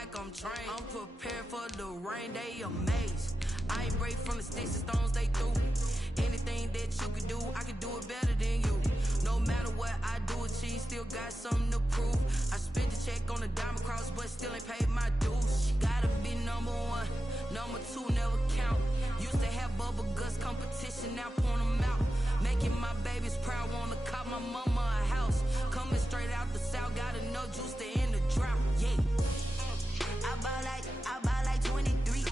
like I'm trained. I'm prepared for the rain, they amazed. I ain't break from the sticks and stones they threw. Anything that you can do, I can do it better than you. No matter what I do, achieve, still got something to prove. I spent the check on the diamond cross, but still ain't paid my dues. Gotta be number one, number two never count. Used to have bubble guts competition, now point them out. Making my babies proud, wanna cop my mama a house. Coming straight out the south, got enough juice to end the drought. Yeah, I buy like 23.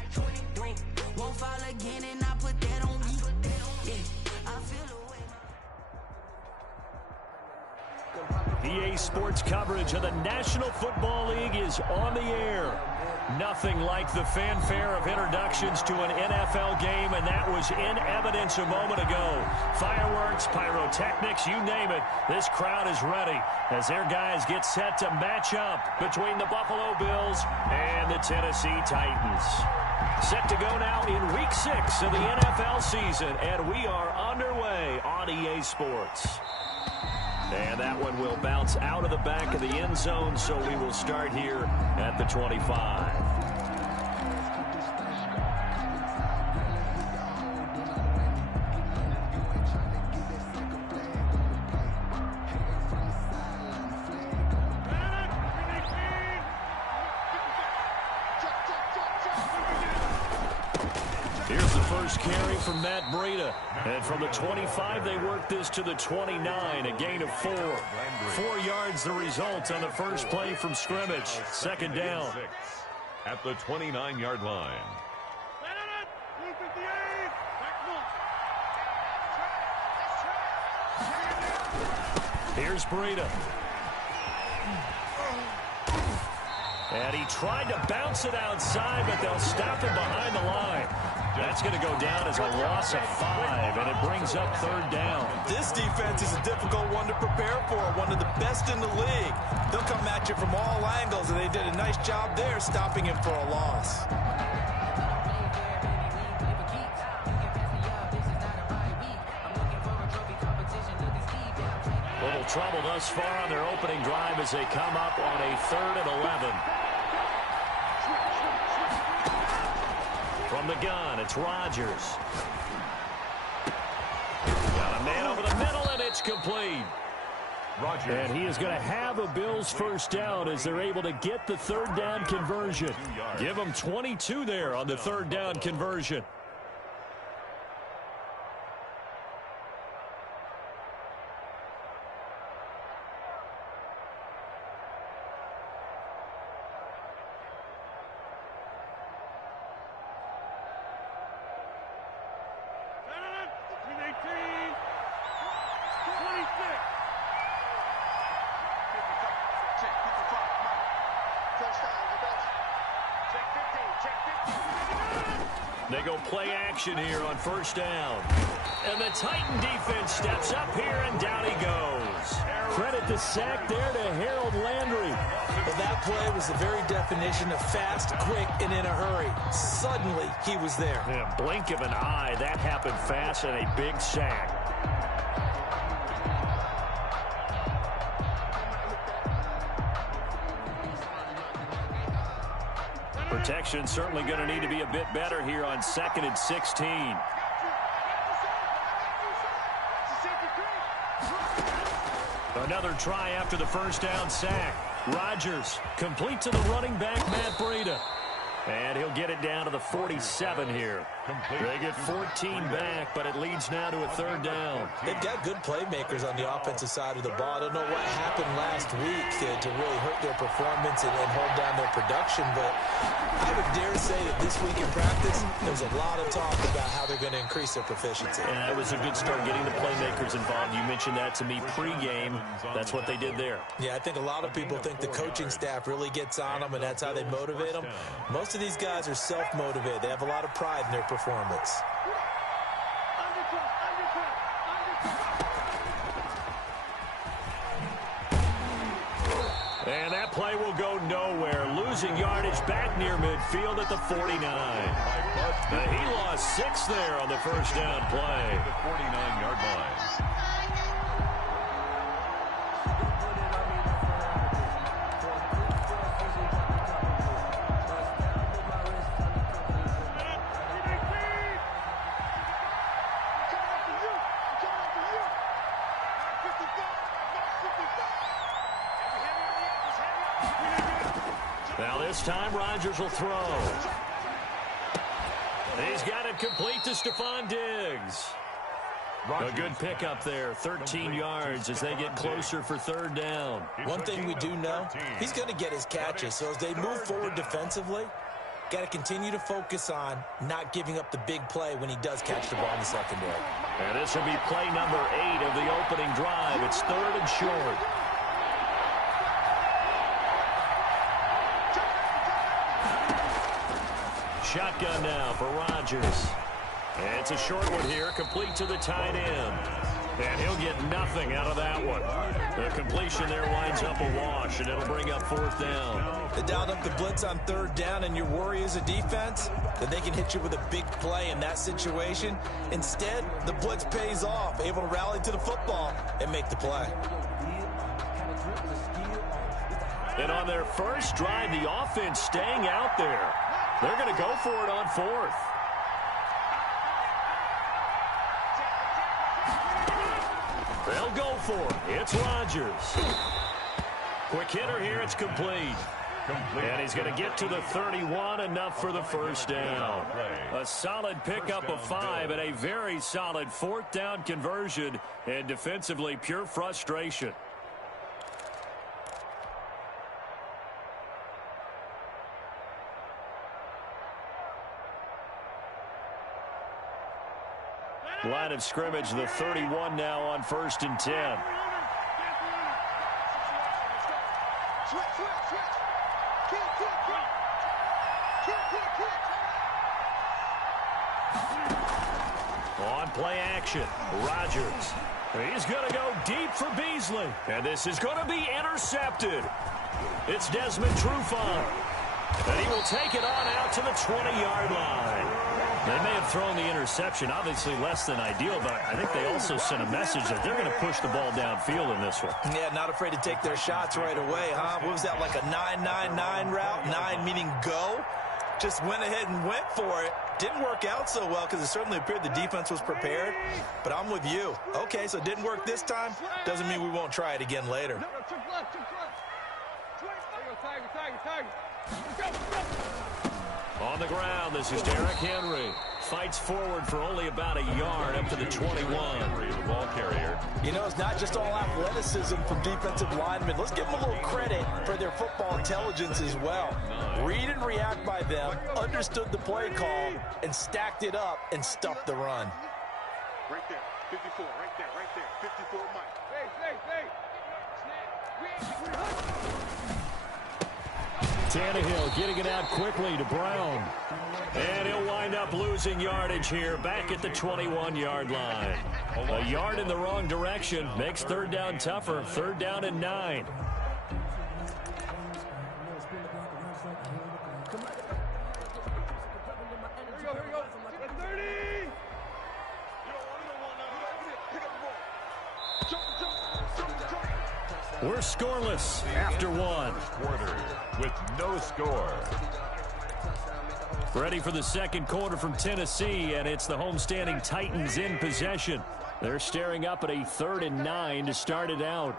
Won't fall again, and I put that on me. Yeah, I feel the way. EA Sports coverage of the National Football League is on the air. Nothing like the fanfare of introductions to an NFL game, and that was in evidence a moment ago. Fireworks, pyrotechnics, you name it. This crowd is ready as their guys get set to match up between the Buffalo Bills and the Tennessee Titans. Set to go now in Week 6 of the NFL season, and we are underway on EA Sports. And that one will bounce out of the back of the end zone, so we will start here at the 25. Here's the first carry from Matt Breida. And from the 25, they work this to the 29, a gain of 4. 4 yards the result on the first play from scrimmage. Second down. At the 29-yard line. Here's Breida. And he tried to bounce it outside, but they'll stop him behind the line. That's going to go down as a loss of 5, and it brings up third down. This defense is a difficult one to prepare for, one of the best in the league. They'll come at you from all angles, and they did a nice job there stopping him for a loss. Little trouble thus far on their opening drive as they come up on a 3rd and 11. From the gun, it's Rodgers. Got a man over the middle, and it's complete. Rodgers. And he is going to have a Bills first down as they're able to get the third down conversion. Give them 22 there on the third down conversion. They go play action here on first down. And the Titan defense steps up here, and down he goes. Credit the sack there to Harold Landry. Well, that play was the very definition of fast, quick, and in a hurry. Suddenly, he was there. In a blink of an eye, that happened fast, and a big sack. Protection certainly going to need to be a bit better here on 2nd and 16. Another try after the first down sack. Rodgers complete to the running back, Matt Breida. And he'll get it down to the 47 here. They get 14 back, but it leads now to a third down. They've got good playmakers on the offensive side of the ball. I don't know what happened last week to really hurt their performance and hold down their production, but I would dare say that this week in practice, there's a lot of talk about how they're going to increase their proficiency. And that was a good start getting the playmakers involved. You mentioned that to me pregame. That's what they did there. Yeah, I think a lot of people think the coaching staff really gets on them, and that's how they motivate them. Most of these guys are self-motivated. They have a lot of pride in their performance. And that play will go nowhere. Losing yardage back near midfield at the 49. He lost 6 there on the first down play. The 49-yard line. Now this time Rodgers will throw. He's got it complete to Stephon Diggs. A good pickup there, 13 yards as they get closer for third down. One thing we do know, he's going to get his catches. So as they move forward defensively, got to continue to focus on not giving up the big play when he does catch the ball in the secondary. And this will be play number 8 of the opening drive. It's third and short. Shotgun now for Rodgers. It's a short one here, complete to the tight end. And he'll get nothing out of that one. The completion there winds up a wash, and it'll bring up fourth down. They dialed up the blitz on third down, and your worry as a defense that they can hit you with a big play in that situation. Instead, the blitz pays off, able to rally to the football and make the play. And on their first drive, the offense staying out there. They're going to go for it on fourth. They'll go for it. It's Rodgers. Quick hitter here. It's complete. And he's going to get to the 31, enough for the first down. A solid pickup of 5 and a very solid fourth down conversion. And defensively, pure frustration. Line of scrimmage, the 31 now on 1st and 10. On play action, Rodgers. He's going to go deep for Beasley. And this is going to be intercepted. It's Desmond Trufant. And he will take it on out to the 20-yard line. They may have thrown the interception, obviously less than ideal, but I think they also sent a message that they're going to push the ball downfield in this one. Yeah, not afraid to take their shots right away, huh? What was that, like a 9-9-9 route? 9 meaning go? Just went ahead and went for it. Didn't work out so well because it certainly appeared the defense was prepared, but I'm with you. Okay, so it didn't work this time. Doesn't mean we won't try it again later. On the ground, this is Derrick Henry. Fights forward for only about a yard up to the 21. The ball carrier. You know, it's not just all athleticism from defensive linemen. Let's give them a little credit for their football intelligence as well. Read and react by them, understood the play call, and stacked it up and stuffed the run. Right there, 54, right there, 54, Mike. Tannehill getting it out quickly to Brown. And he'll wind up losing yardage here back at the 21-yard line. A yard in the wrong direction makes third down tougher. Third down and 9. We're scoreless after one. Quarter with no score. Ready for the second quarter from Tennessee, and it's the homestanding Titans in possession. They're staring up at a 3rd and 9 to start it out.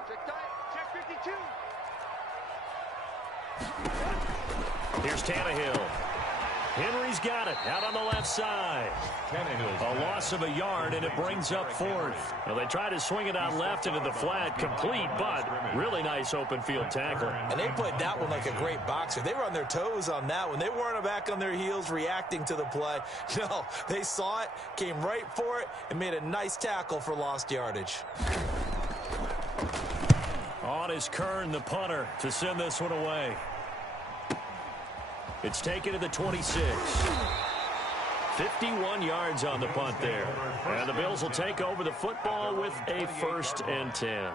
Here's Tannehill. Henry's got it out on the left side. A loss of a yard, and it brings up fourth. Well, they try to swing it out left into the flat, complete, but really nice open field tackle. And they played that one like a great boxer. They were on their toes on that one. They weren't back on their heels reacting to the play. No, they saw it, came right for it, and made a nice tackle for lost yardage. On is Kern, the punter, to send this one away. It's taken to the 26. 51 yards on the punt there. And the Bills will take over the football with a 1st and 10.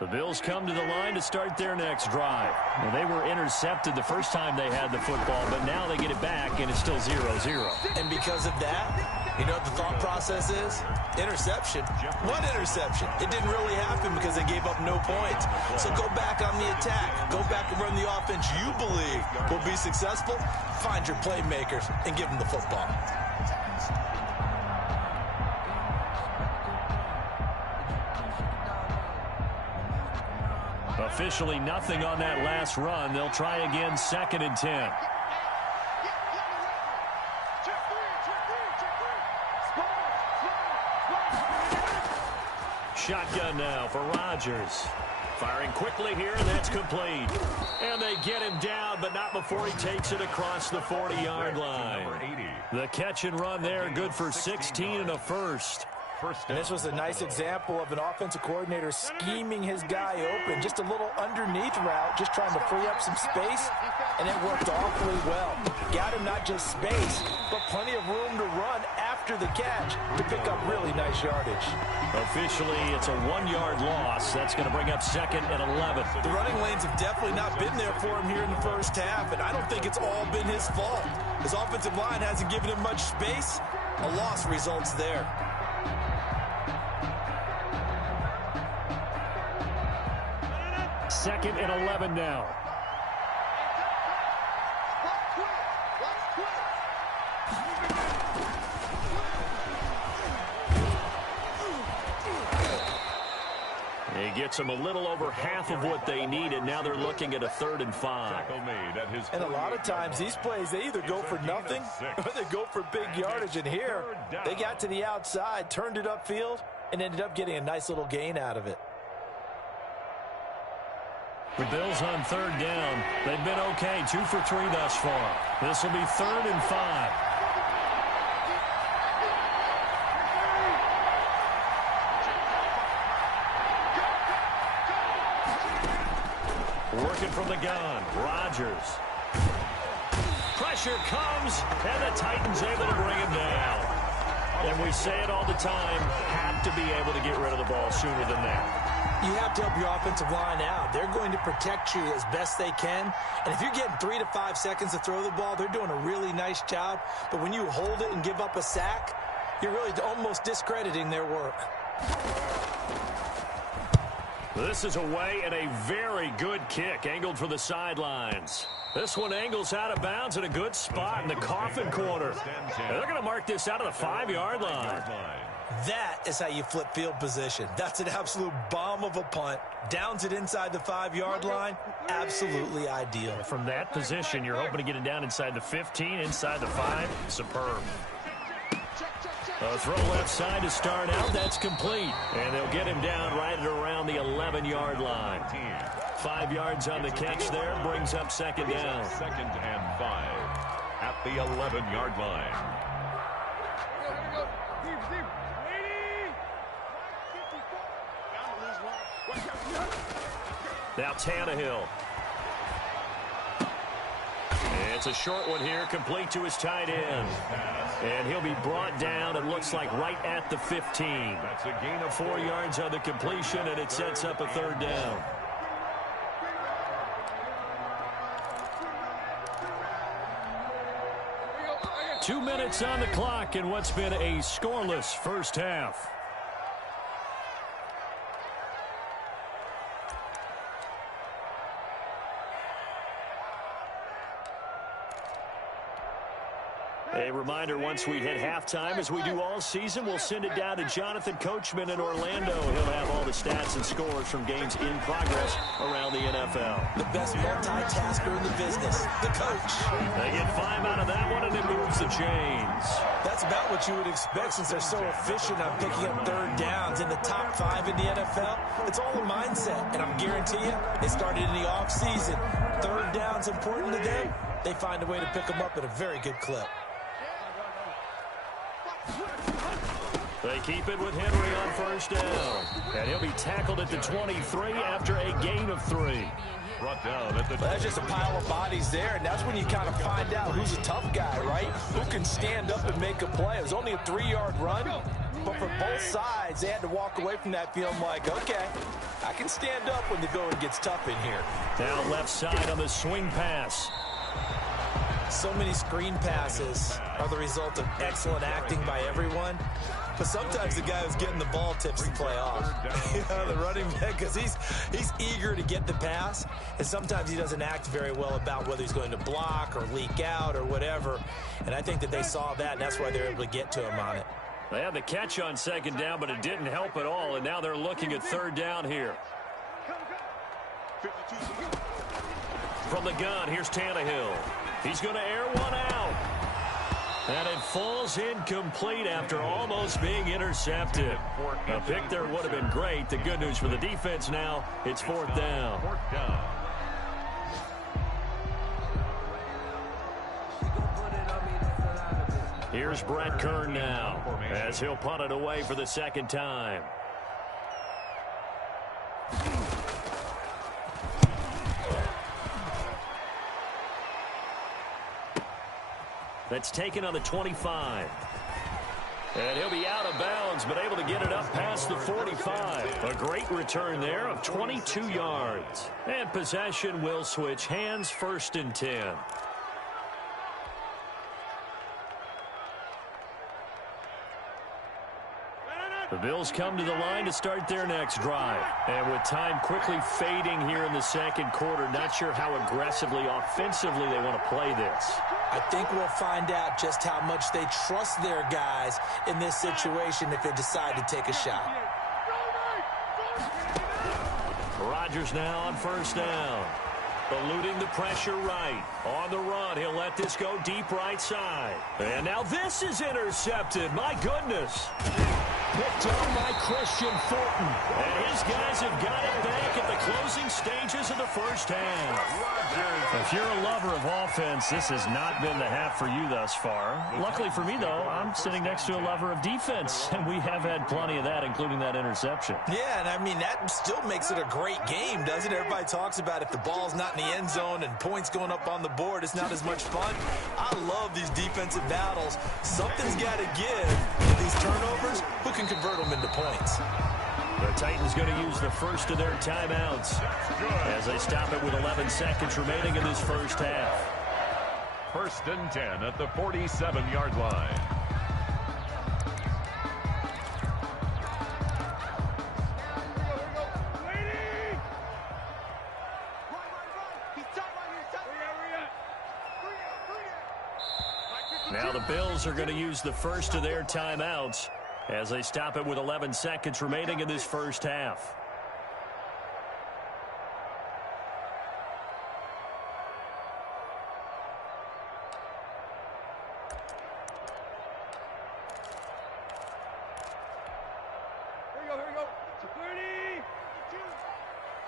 The Bills come to the line to start their next drive. Well, they were intercepted the first time they had the football, but now they get it back, and it's still 0-0. And because of that, You know what the thought process is? Interception. One interception. It didn't really happen because they gave up no points. So go back on the attack. Go back and run the offense you believe will be successful. Find your playmakers and give them the football. Officially nothing on that last run. They'll try again, 2nd and 10. Shotgun now for Rodgers. Firing quickly here, and that's complete. And they get him down, but not before he takes it across the 40-yard line. The catch and run there, good for 16 and a first. And this was a nice example of an offensive coordinator scheming his guy open. Just a little underneath route, just trying to free up some space, and it worked awfully well. Got him not just space, but plenty of room to run after the catch to pick up really nice yardage. Officially, it's a 1-yard loss. That's going to bring up 2nd and 11. The running lanes have definitely not been there for him here in the first half, and I don't think it's all been his fault. His offensive line hasn't given him much space. A loss results there. 2nd and 11 now. He gets them a little over half of what they needed. Now they're looking at a 3rd and 5. And a lot of times these plays, they either go for nothing or they go for big yardage. And here, they got to the outside, turned it upfield, and ended up getting a nice little gain out of it. The Bills on 3rd down. They've been okay, 2 for 3 thus far. This will be 3rd and 5. Working from the gun, Rodgers. Pressure comes, and the Titans able to bring him down. And we say it all the time, have to be able to get rid of the ball sooner than that. You have to help your offensive line out. They're going to protect you as best they can. And if you're getting 3 to 5 seconds to throw the ball, they're doing a really nice job. But when you hold it and give up a sack, you're really almost discrediting their work. This is away and a very good kick, angled for the sidelines. This one angles out of bounds in a good spot in the coffin corner. And they're going to mark this out of the 5-yard line. That is how you flip field position. That's an absolute bomb of a punt. Downs it inside the 5-yard line. Absolutely ideal. From that position, you're hoping to get it down inside the 15, inside the 5. Superb. A throw left side to start out. That's complete. And they'll get him down right at around the 11-yard line. 5 yards on the catch there. Brings up 2nd down. 2nd and 5 at the 11-yard line. Now Tannehill. It's a short one here, complete to his tight end. And he'll be brought down, it looks like, right at the 15. That's a gain of 4 yards on the completion, and it sets up a 3rd down. Two minutes on the clock in what's been a scoreless first half. A reminder, once we hit halftime, as we do all season, we'll send it down to Jonathan Coachman in Orlando. He'll have all the stats and scores from games in progress around the NFL. The best multitasker in the business, the coach. They get 5 out of that one, and it moves the chains. That's about what you would expect since they're so efficient on picking up 3rd downs in the top 5 in the NFL. It's all a mindset, and I'm guarantee you, they started in the offseason. 3rd down's important to them. They find a way to pick them up at a very good clip. They keep it with Henry on 1st down. And he'll be tackled at the 23 after a gain of 3. brought down at the... That's just a pile of bodies there, and that's when you kind of find out who's a tough guy, right? Who can stand up and make a play. It was only a 3-yard run, but for both sides, they had to walk away from that feeling like, okay, I can stand up when the going gets tough in here. Now left side on the swing pass. So many screen passes are the result of excellent acting by everyone. But sometimes the guy who's getting the ball tips the play off. You know, the running back, because he's eager to get the pass, and sometimes he doesn't act very well about whether he's going to block or leak out or whatever. And I think that they saw that, and that's why they're able to get to him on it. They had the catch on second down, but it didn't help at all, and now they're looking at third down here. From the gun, here's Tannehill. He's going to air one out. And it falls incomplete after almost being intercepted. A pick there would have been great. The good news for the defense now, it's fourth down. Here's Brett Kern now as he'll punt it away for the second time. That's taken on the 25. And he'll be out of bounds, but able to get it up past the 45. A great return there of 22 yards. And possession will switch hands, 1st and 10. The Bills come to the line to start their next drive. And with time quickly fading here in the second quarter, not sure how aggressively, offensively they want to play this. I think we'll find out just how much they trust their guys in this situation if they decide to take a shot. Rodgers now on 1st down. Eluding the pressure right. On the run, he'll let this go deep right side. And now this is intercepted. My goodness. Picked on by Christian Fulton. And his guys have got it back at the closing stages of the first half. If you're a lover of offense, this has not been the half for you thus far. Luckily for me, though, I'm sitting next to a lover of defense, and we have had plenty of that, including that interception. Yeah, and I mean, that still makes it a great game, doesn't it? Everybody talks about if the ball's not in the end zone and points going up on the board, it's not as much fun. I love these defensive battles. Something's got to give. These turnovers, who can convert them into points? The Titans going to use the first of their timeouts as they stop it with 11 seconds remaining in this first half. 1st and 10 at the 47-yard line. Now the Bills are going to use the first of their timeouts as they stop it with 11 seconds remaining in this first half. Here we go. 30.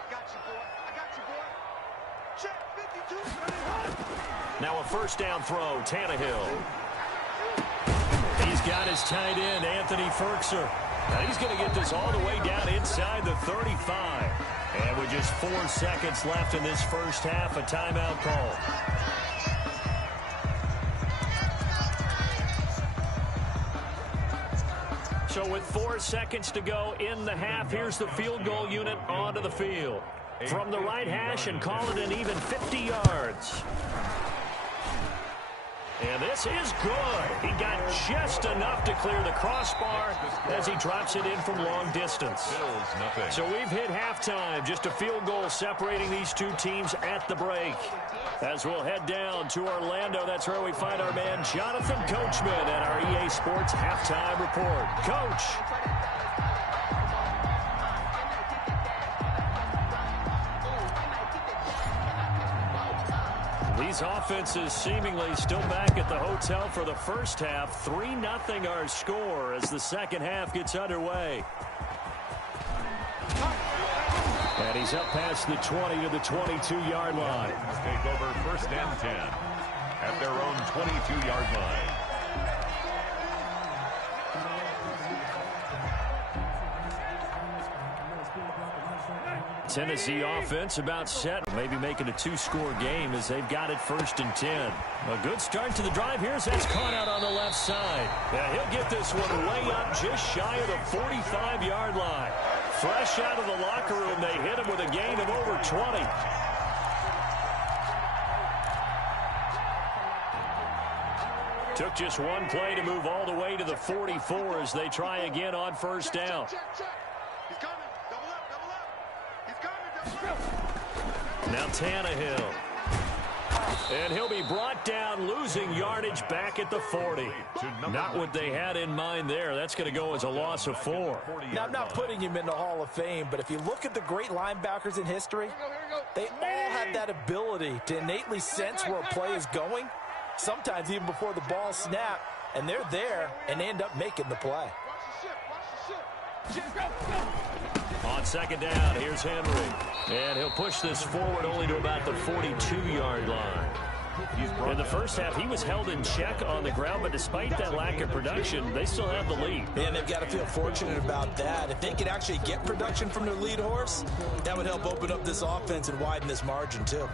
I got you, boy. Check, 52. Now a first down throw, Tannehill. He's got his tight end, Anthony Ferkser. Now he's going to get this all the way down inside the 35. And with just 4 seconds left in this first half, a timeout call. So with 4 seconds to go in the half, here's the field goal unit onto the field. From the right hash and call it an even 50 yards. And this is good. He got just enough to clear the crossbar as he drops it in from long distance. So we've hit halftime. Just a field goal separating these two teams at the break. As we'll head down to Orlando, that's where we find our man Jonathan Coachman at our EA Sports Halftime Report. Coach. These offenses seemingly still back at the hotel for the first half. 3-0 our score as the second half gets underway. And he's up past the 20 to the 22-yard line. Take over 1st and 10 at their own 22-yard line. Tennessee offense about set, maybe making a 2-score game as they've got it 1st and 10. A good start to the drive here as that's caught out on the left side. Yeah, he'll get this one way up just shy of the 45-yard line. Fresh out of the locker room, they hit him with a gain of over 20. Took just one play to move all the way to the 44 as they try again on first down. He's coming. Double up. He's coming. Double up. Now Tannehill. And he'll be brought down, losing yardage back at the 40. Not what they had in mind there. That's going to go as a loss of 4. Now, I'm not putting him in the Hall of Fame, but if you look at the great linebackers in history, they all have that ability to innately sense where a play is going, sometimes even before the ball snapped, and they're there and they end up making the play. On second down, here's Henry. And he'll push this forward only to about the 42-yard line. In the first half, he was held in check on the ground, but despite that lack of production, they still have the lead. And they've got to feel fortunate about that. If they could actually get production from their lead horse, that would help open up this offense and widen this margin, too.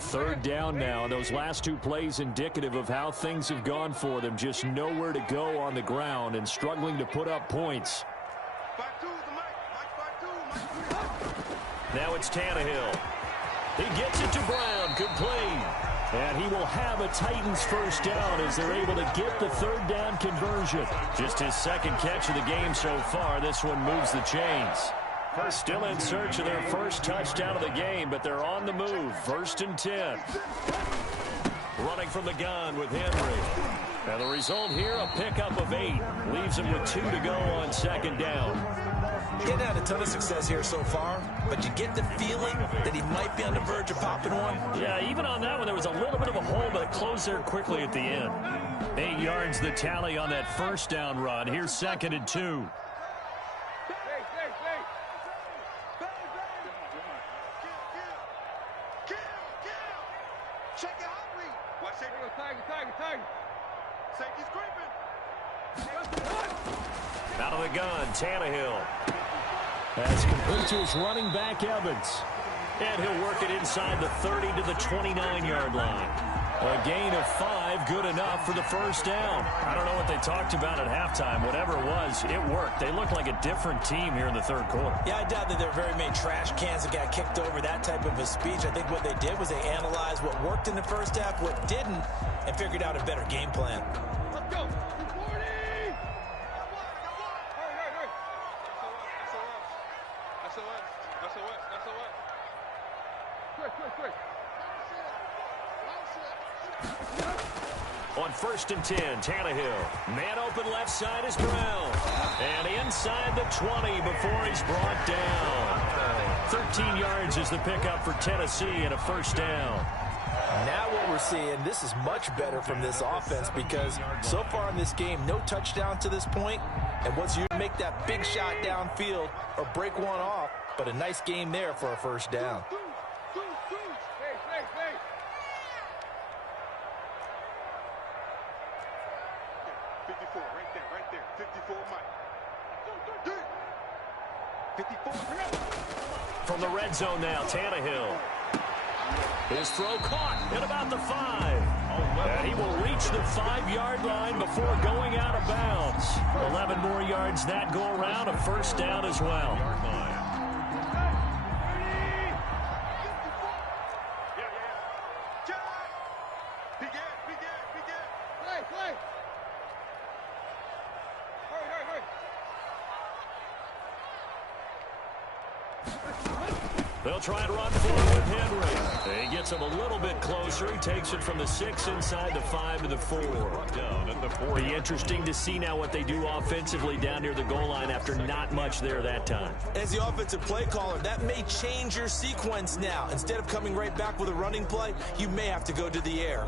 Third down now. Those last two plays indicative of how things have gone for them. Just nowhere to go on the ground and struggling to put up points. Now it's Tannehill. He gets it to Brown. Good play. And he will have a Titans first down as they're able to get the third down conversion. Just his second catch of the game so far. This one moves the chains. Still in search of their first touchdown of the game, but they're on the move. 1st and 10. Running from the gun with Henry. And the result here, a pickup of 8. Leaves him with 2 to go on second down. He hadn't had a ton of success here so far, but you get the feeling that he might be on the verge of popping one. Yeah, even on that one, there was a little bit of a hole, but it closed there quickly at the end. 8 yards the tally on that first down run. Here's 2nd and 2. Out of the gun, Tannehill. That's complete to his running back, Evans. And he'll work it inside the 30 to the 29-yard line. A gain of 5, good enough for the first down. I don't know what they talked about at halftime. Whatever it was, it worked. They look like a different team here in the third quarter. Yeah, I doubt that there were very many trash cans that got kicked over, that type of a speech. I think what they did was they analyzed what worked in the first half, what didn't, and figured out a better game plan. Let's go. On 1st and 10, Tannehill. Man open left side is Brown. And inside the 20 before he's brought down. 13 yards is the pickup for Tennessee and a first down. Now what we're seeing, this is much better from this offense because so far in this game, no touchdowns to this point. And once you make that big shot downfield or break one off, but a nice game there for a first down. From the red zone now, Tannehill. His throw caught at about the 5. And he will reach the 5-yard line before going out of bounds. 11 more yards that go around, a first down as well. They'll try and run for it with Henry. He gets him a little bit closer. He takes it from the 6 inside the 5 to the 4. Down at the 4. Be interesting to see now what they do offensively down near the goal line after not much there that time. As the offensive play caller, that may change your sequence now. Instead of coming right back with a running play, you may have to go to the air.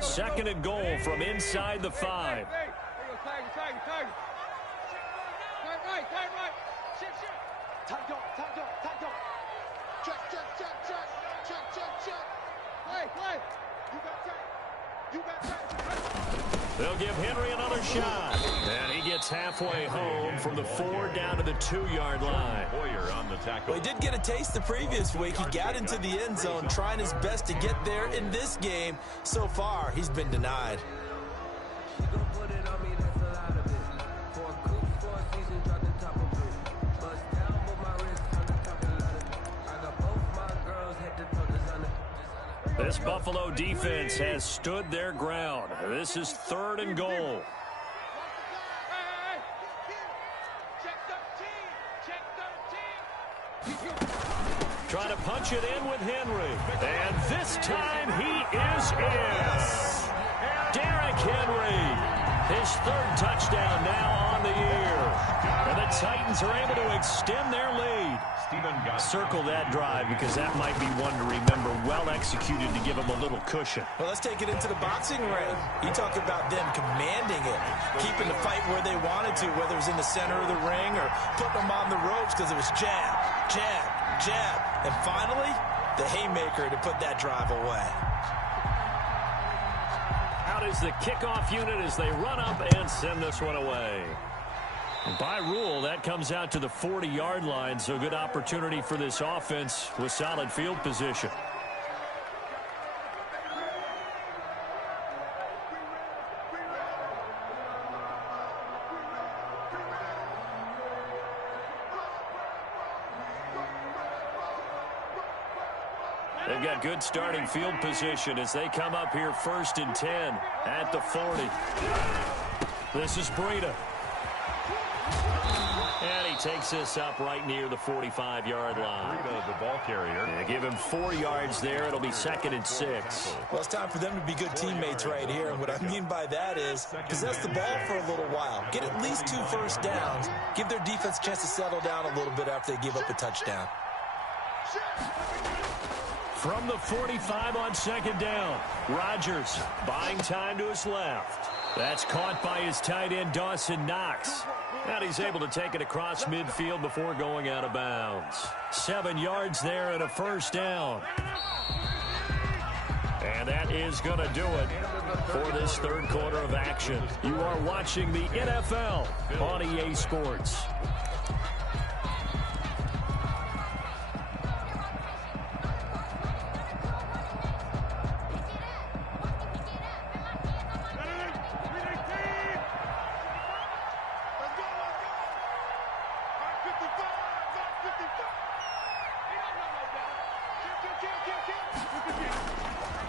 2nd and goal from inside the 5. They'll give Henry another shot. And he gets halfway home from the 4 down to the 2-yard line. Hoyer on the tackle. Well, he did get a taste the previous week. He got into the end zone, trying his best to get there in this game. So far, he's been denied. This Buffalo defense has stood their ground. This is 3rd and goal. Trying to punch it in with Henry. And this time he is in. Derrick Henry, his 3rd touchdown now on the year. And the Titans are able to extend their lead. Circle that drive because that might be one to remember. Well executed to give them a little cushion. Well, let's take it into the boxing ring. You talk about them commanding it, keeping the fight where they wanted to, whether it was in the center of the ring or putting them on the ropes because it was jab, jab, jab. And finally, the haymaker to put that drive away. Out is the kickoff unit as they run up and send this one away. By rule, that comes out to the 40-yard line, so good opportunity for this offense with solid field position. They've got good starting field position as they come up here 1st and 10 at the 40. This is Breida. And he takes this up right near the 45-yard line. Breida, the ball carrier. Yeah, give him 4 yards there. It'll be 2nd and 6. Well, it's time for them to be good teammates right here. And what I mean by that is possess the ball for a little while. Get at least 2 first downs. Give their defense a chance to settle down a little bit after they give up a touchdown. From the 45 on 2nd down, Rodgers buying time to his left. That's caught by his tight end, Dawson Knox. And he's able to take it across midfield before going out of bounds. 7 yards there and a 1st down. And that is going to do it for this 3rd quarter of action. You are watching the NFL on EA Sports.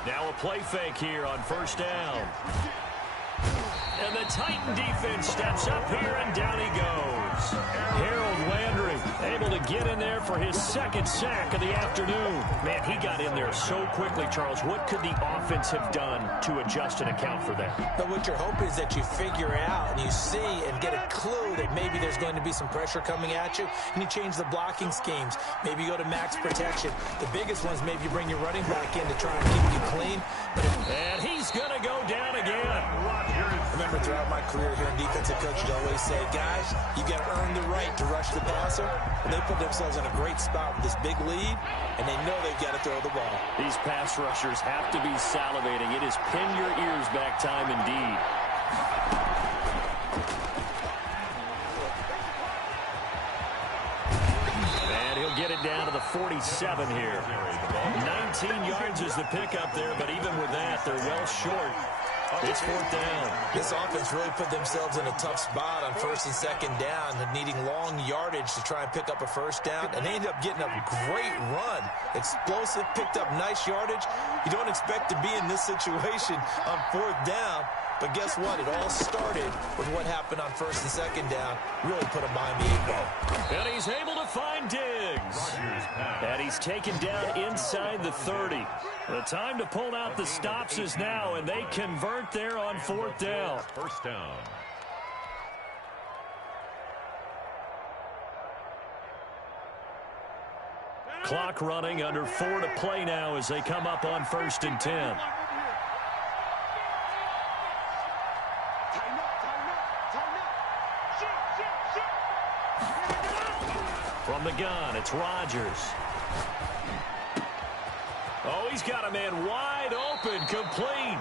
Now a play fake here on 1st down. And the Titan defense steps up here, and down he goes. Harold Landry able to get in there for his 2nd sack of the afternoon. Man, he got in there so quickly, Charles. What could the offense have done to adjust and account for that? But what you're hoping is that you figure out and you see and get a clue that maybe there's going to be some pressure coming at you, and you change the blocking schemes. Maybe you go to max protection. The biggest ones, maybe you bring your running back in to try and keep you clean. And he's going to go down again. Remember, throughout my career here in defensive coaching, I always say, guys, you got to earn the right to rush the passer. And they put themselves in a great spot with this big lead, and they know they've got to throw the ball. These pass rushers have to be salivating. It is pin your ears back time indeed. And he'll get it down to the 47 here. 19 yards is the pickup there, but even with that, they're well short. It's 4th down. This offense really put themselves in a tough spot on 1st and 2nd down, needing long yardage to try and pick up a 1st down, and they ended up getting a great run. Explosive, picked up nice yardage. You don't expect to be in this situation on 4th down, but guess what? It all started with what happened on 1st and 2nd down. Really put them behind the 8 ball. And he's able to find Diggs. And he's taken down inside the 30. The time to pull out the stops is now, and they convert there on 4th down. 1st down. Clock running, under 4 to play now as they come up on 1st and 10. From the gun, it's Rodgers. Oh, he's got a man wide open, complete.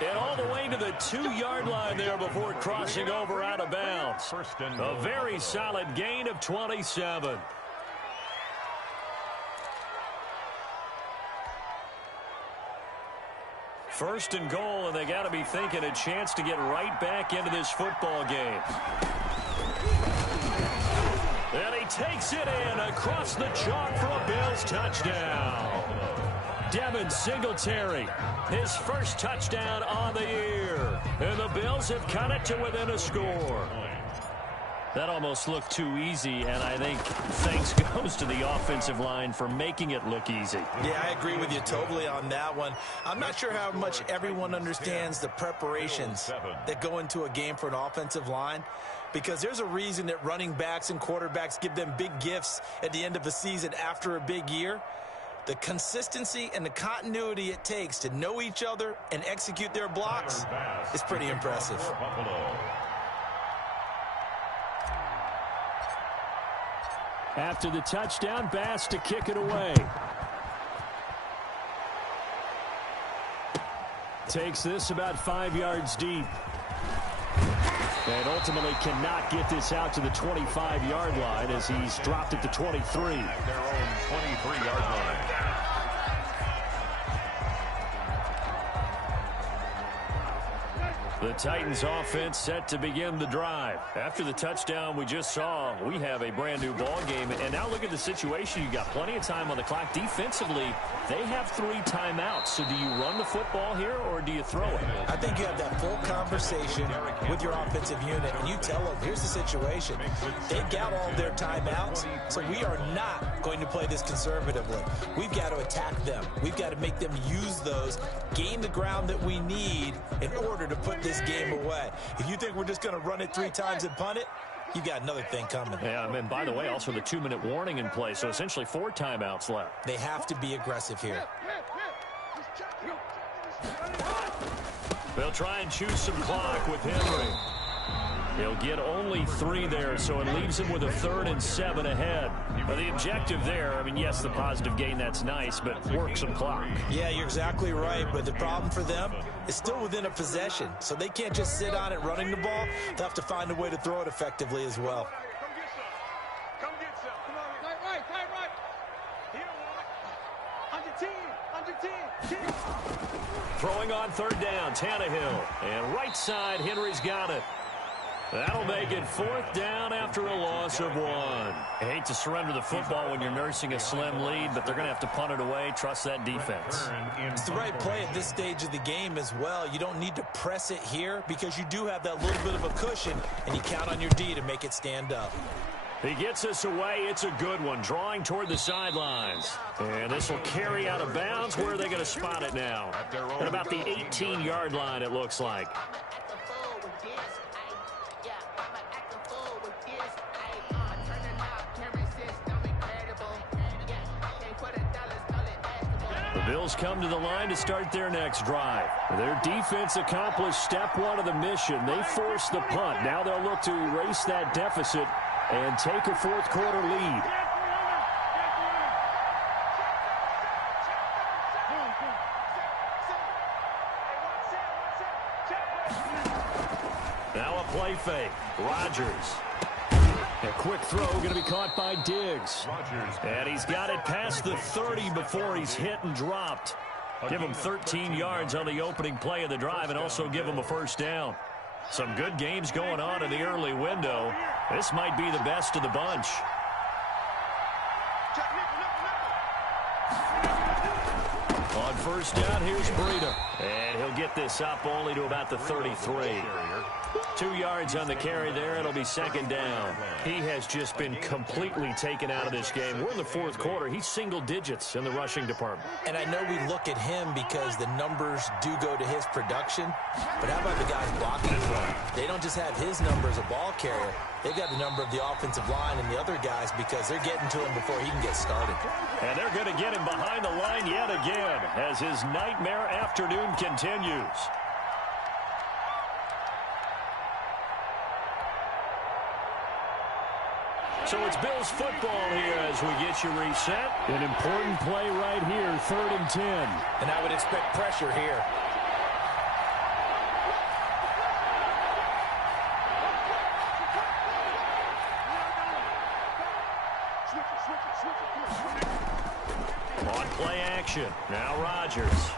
And all the way to the 2-yard line there before crossing over out of bounds. A very solid gain of 27. First and goal, and they got to be thinking a chance to get right back into this football game. And he takes it in across the chalk for a Bills touchdown. Devin Singletary, his first touchdown on the year. And the Bills have cut it to within a score. That almost looked too easy, and I think thanks goes to the offensive line for making it look easy. Yeah, I agree with you totally on that one. I'm not sure how much everyone understands the preparations that go into a game for an offensive line, because there's a reason that running backs and quarterbacks give them big gifts at the end of a season after a big year. The consistency and the continuity it takes to know each other and execute their blocks is pretty impressive. After the touchdown, Bass to kick it away. Takes this about 5 yards deep. And ultimately cannot get this out to the 25-yard line as he's dropped at the 23. At their own 23-yard line. The Titans offense set to begin the drive. After the touchdown we just saw, we have a brand new ball game. And now look at the situation. You got plenty of time on the clock. Defensively, they have 3 timeouts. So do you run the football here or do you throw it? I think you have that full conversation with your offensive unit, and you tell them, here's the situation. They've got all their timeouts, so we are not going to play this conservatively. We've got to attack them. We've got to make them use those, gain the ground that we need in order to put this game away. If you think we're just going to run it 3 times and punt it, you got another thing coming. Yeah, and by the way, also the 2-minute warning in play, so essentially 4 timeouts left. They have to be aggressive here. They'll try and choose some clock with Henry. He'll get only 3 there, so it leaves him with a 3rd and 7 ahead. But the objective there, I mean, yes, the positive gain, that's nice, but work some clock. Yeah, you're exactly right, but the problem for them is still within a possession, so they can't just sit on it running the ball. They'll have to find a way to throw it effectively as well. Come get some. Come on. Right. Here, on your team. Throwing on 3rd down, Tannehill. And right side, Henry's got it. That'll make it 4th down after a loss of 1. I hate to surrender the football when you're nursing a slim lead, but they're going to have to punt it away. Trust that defense. It's the right play at this stage of the game as well. You don't need to press it here because you do have that little bit of a cushion, and you count on your D to make it stand up. He gets us away. It's a good one, drawing toward the sidelines. And this will carry out of bounds. Where are they going to spot it now? At about the 18-yard line, it looks like. The Bills come to the line to start their next drive. Their defense accomplished step 1 of the mission. They forced the punt. Now they'll look to erase that deficit and take a 4th quarter lead. Now a play fake. Rodgers. A quick throw going to be caught by Diggs. And he's got it past the 30 before he's hit and dropped. Give him 13 yards on the opening play of the drive and also give him a 1st down. Some good games going on in the early window. This might be the best of the bunch. On 1st down, here's Breida. And he'll get this up only to about the 33. 2 yards on the carry there. It'll be 2nd down. He has just been completely taken out of this game. We're in the 4th quarter. He's single digits in the rushing department. And I know we look at him because the numbers do go to his production. But how about the guys blocking for him? They don't just have his number as a ball carrier. They've got the number of the offensive line and the other guys because they're getting to him before he can get started. And they're going to get him behind the line yet again as his nightmare afternoon continues. So it's Bills football here as we get you reset. An important play right here, 3rd and 10. And I would expect pressure here. On play action. Now Rodgers.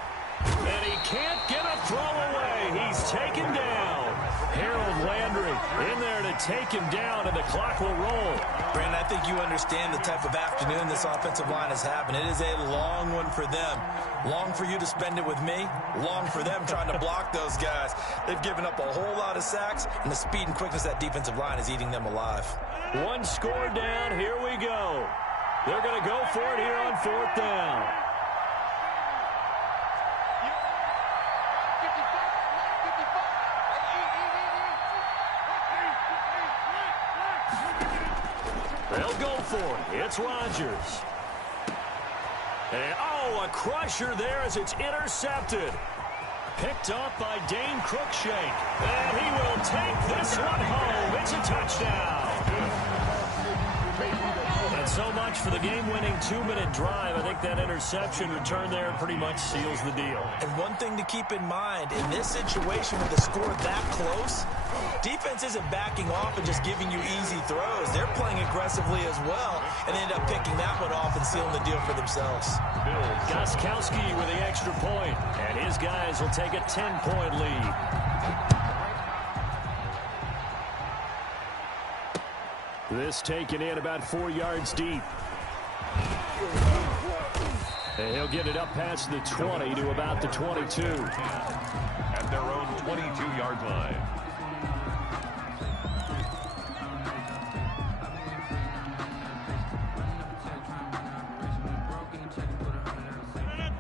And he can't get a throw away. He's taken down. Harold Landry in there to take him down, and the clock will roll. Brandon, I think you understand the type of afternoon this offensive line is having. It is a long one for them. Long for you to spend it with me. Long for them trying to block those guys. They've given up a whole lot of sacks, and the speed and quickness of that defensive line is eating them alive. One score down. Here we go. They're going to go for it here on 4th down. They'll go for it. It's Rodgers. And, a crusher there as it's intercepted. Picked up by Dane Cruikshank. And he will take this one home. It's a touchdown. And so much for the game-winning 2-minute drive. I think that interception return there pretty much seals the deal. And one thing to keep in mind, in this situation with the score that close, defense isn't backing off and just giving you easy throws. They're playing aggressively as well, and they end up picking that one off and sealing the deal for themselves. Gostkowski with the extra point, and his guys will take a 10-point lead. This taken in about 4 yards deep. And he'll get it up past the 20 to about the 22. At their own 22-yard line.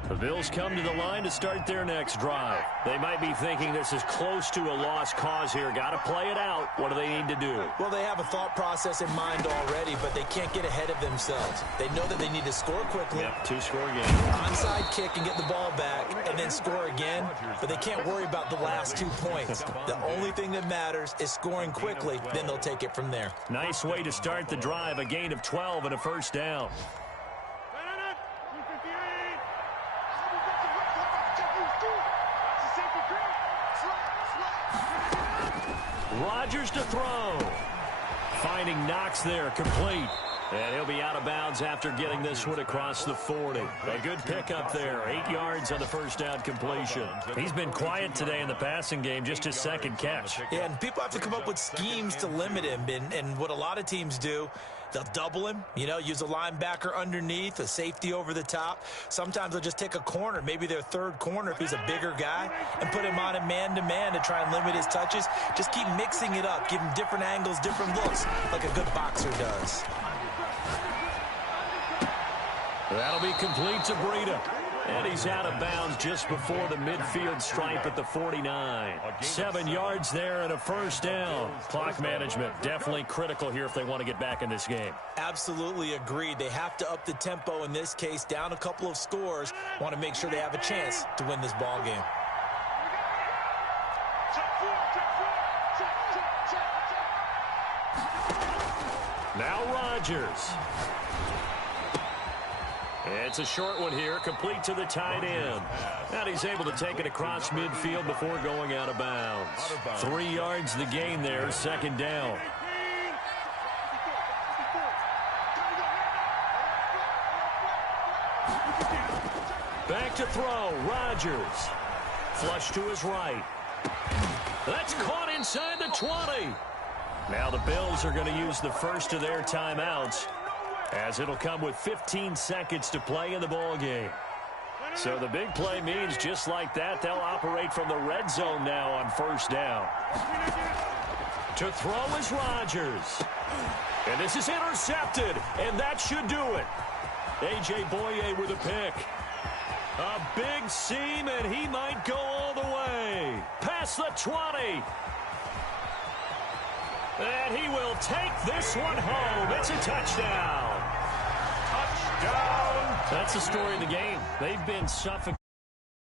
The Bills come to the line to start their next drive. They might be thinking this is close to a lost cause here. Got to play it out. What do they need to do? Well, they have a thought process in mind already, but they can't get ahead of themselves. They know that they need to score quickly. Yep, 2-score game. Onside kick and get the ball back and then score again, but they can't worry about the last 2 points. The only thing that matters is scoring quickly, then they'll take it from there. Nice way to start the drive, a gain of 12 and a first down. Rodgers to throw. Finding Knox there, complete. And he'll be out of bounds after getting this one across the 40. A good pickup there. 8 yards on the first down completion. He's been quiet today in the passing game, just his second catch. Yeah, and people have to come up with schemes to limit him. And what a lot of teams do, they'll double him, use a linebacker underneath, a safety over the top. Sometimes they'll just take a corner, maybe their third corner if he's a bigger guy, and put him on a man-to-man to try and limit his touches. Just keep mixing it up, give him different angles, different looks, like a good boxer does. That'll be complete to Breida. And he's out of bounds just before the midfield stripe at the 49. 7 yards there and a first down. Clock management definitely critical here if they want to get back in this game. Absolutely agreed. They have to up the tempo in this case, down a couple of scores. Want to make sure they have a chance to win this ball game. Now Rodgers. It's a short one here, complete to the tight end. And he's able to take it across midfield before going out of bounds. 3 yards the gain there, second down. Back to throw, Rodgers. Flush to his right. That's caught inside the 20. Now the Bills are going to use the first of their timeouts, as it'll come with 15 seconds to play in the ball game. So the big play means just like that, they'll operate from the red zone now on first down. To throw is Rodgers. And this is intercepted, and that should do it. A.J. Boye with a pick. A big seam, and he might go all the way. Past the 20. And he will take this one home. It's a touchdown. Touchdown. That's the story of the game. They've been suffocating.